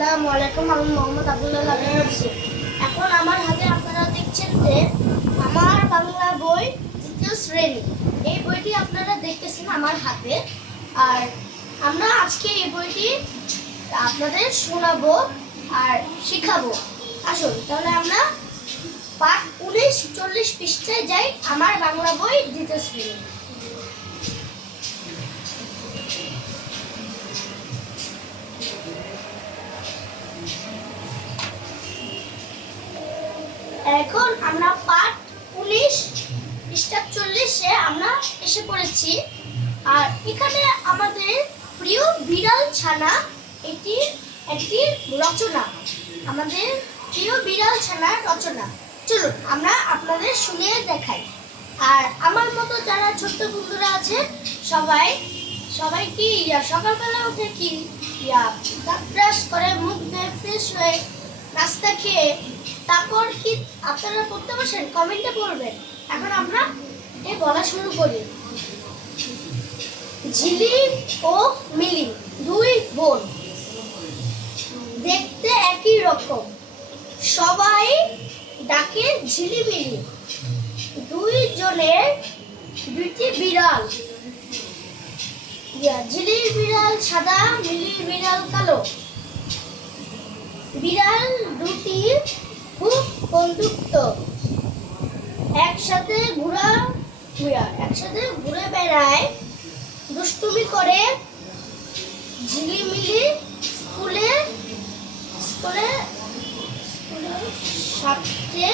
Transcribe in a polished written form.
আসসালামু আলাইকুম। আমি মোহাম্মদ আব্দুল্লাহ লাবিব বলছি। এখন আমার হাতে আপনারা দেখছেন যে আমার বাংলা বই দ্বিতীয় শ্রেণী, এই বইটি আপনারা দেখতেছেন আমার হাতে। আর আমরা আজকে এই বইটি আপনাদের শোনাবো আর শিখাবো। আসুন তাহলে আমরা পাঠ 19-40 পৃষ্ঠায় যাই। আমার বাংলা বই দ্বিতীয় শ্রেণী। এখন আমরা পাঠ 19 পৃষ্ঠা 40-এ আমরা এসে পড়েছি। আর এখানে আমাদের প্রিয় বিড়াল ছানা, এটি একটি রচনা, আমাদের প্রিয় বিড়াল ছানার রচনা। চলুন আমরা আপনাদের শুনিয়ে দেখাই। আর আমার মতো যারা ছোট্ট বন্ধুরা আছে সবাই কি সকালবেলা উঠে কি দাঁত ব্রাশ করে, মুখ ধুয়ে ফ্রেশ হয়ে নাস্তা খেয়ে তারপর কি আপনারা পড়তে বসেন? কমেন্টে বলবেন। এখন আমরা বলা শুরু করি। ঝিলি ও মিলি দুই বোন, দেখতে একই রকম, সবাই ডাকে ঝিলিমিলি। দুইজনের দুইটি বিড়াল, ঝিলির বিড়াল সাদা, মিলির বিড়াল কালো। বিড়াল দুটি খুব বন্ধুত্ব, একসাথে ঘুরে বেড়ায়, দুষ্টুমি করে। ঝিলিমিলি স্কুলে সাথে